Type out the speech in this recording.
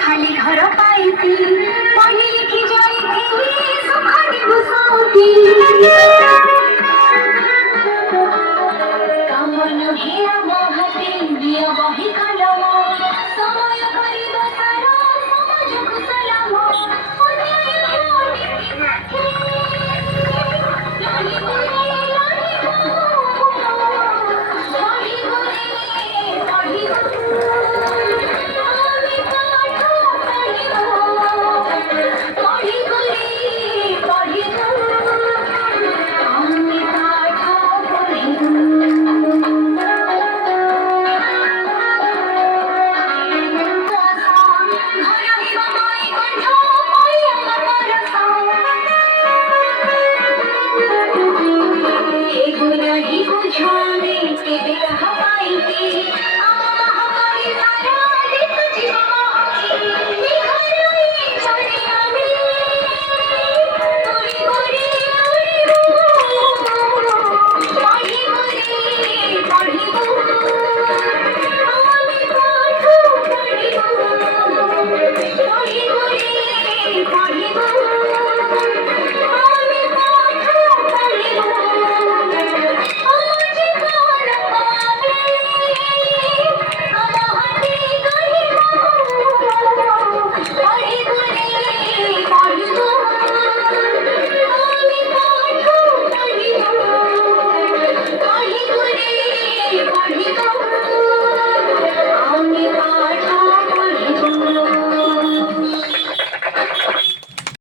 खाली घर पाइती पढ़ी लिखी जाइती सुखानी घुसाती कामन हिया मोहती दिया वही कलम समय करी दसारा समाज कुशलम अन्याय ध्यान लाली बोले लाली पढ़ी बोले पढ़ी बुझाने के बिरह पाई